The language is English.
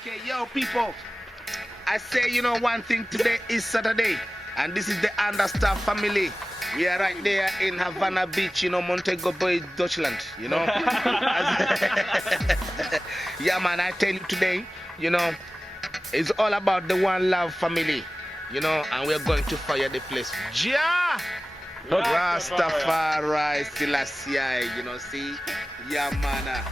Okay, yo, people. I say, one thing, today is Saturday, and this is the Unduster family. We are right there in Havana Beach, Montego Bay, Deutschland, Yeah, man, I tell you today, it's all about the One Love family, and we're going to fire the place. Ja! Rastafari, Selassie, see? Yeah, man.